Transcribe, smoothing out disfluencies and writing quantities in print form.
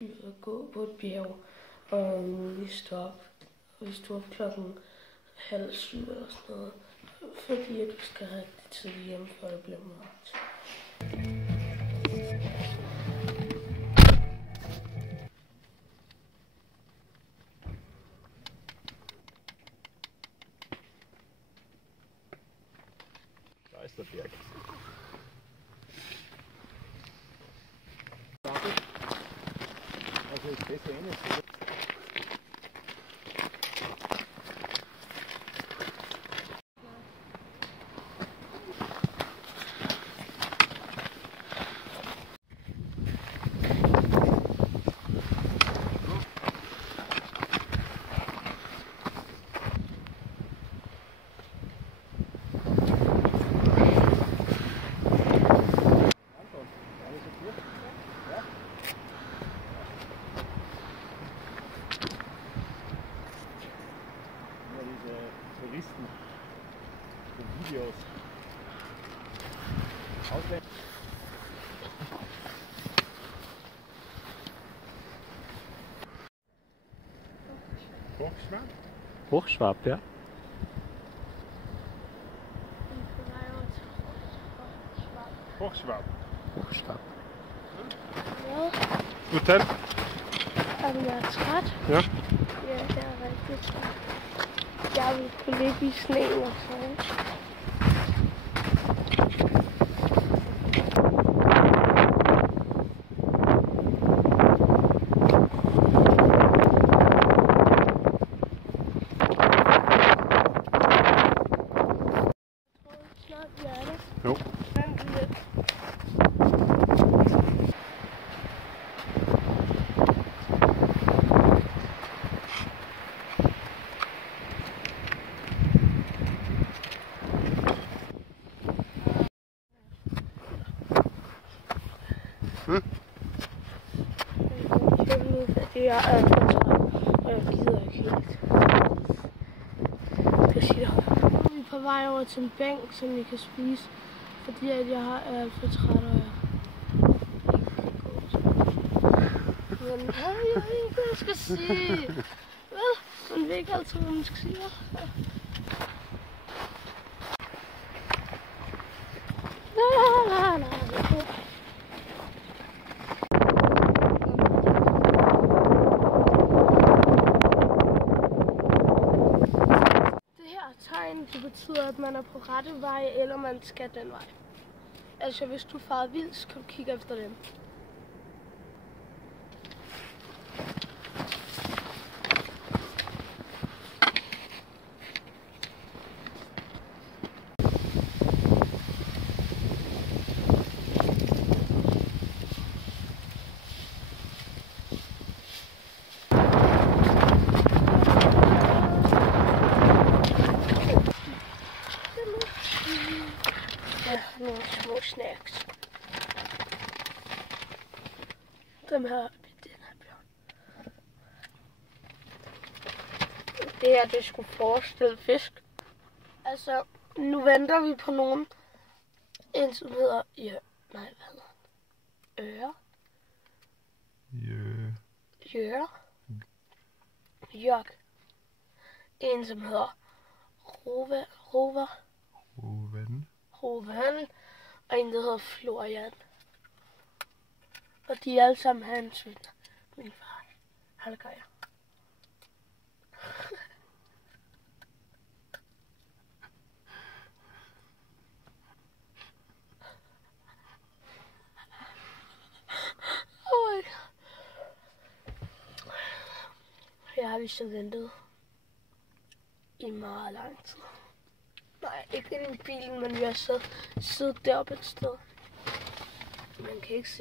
at gå på et bjerg, og vi står op klokken 6:30 eller sådan noget, fordi at du skal have det tidligt hjemme, før det bliver mørkt. Geisterbjerg. Also ist besser eh nicht so. Touristen und Videos. Ausländer. Hochschwab? Hochschwab, ja. Hochschwab. Hochschwab. Ja. Hotel? Am Nørretræt. Ja. Ja, det er rigtigt. Jeg vil kunne ligge i sneen og sådan. Jo. Jeg er for træt, og jeg gider ikke helt. Det siger jeg. Vi er på vej over til en bænk, som vi kan spise, fordi at jeg er alt for træt, og jeg ikke kan gå. Men jeg ved ikke, hvad jeg skal sige. Vel, man ved ikke altid, hvad man skal sige. Det betyder, at man er på rette vej, eller man skal den vej. Altså, hvis du farer vildt, så kan du kigge efter dem. Nogle små snacks. Dem her, den her bjørn. Det her, det skulle forestille fisk. Altså, nu venter vi på nogen. En som hedder, hvad hedder den? Øre. Jørg. En som hedder Rover. Og en, der hedder Florian. Og de er alle sammen hans venner. Min far. Halkaja. Jeg har lige ventet i meget lang tid. Nej, ikke inde i bilen, men vi har siddet deroppe et sted. Man kan ikke se.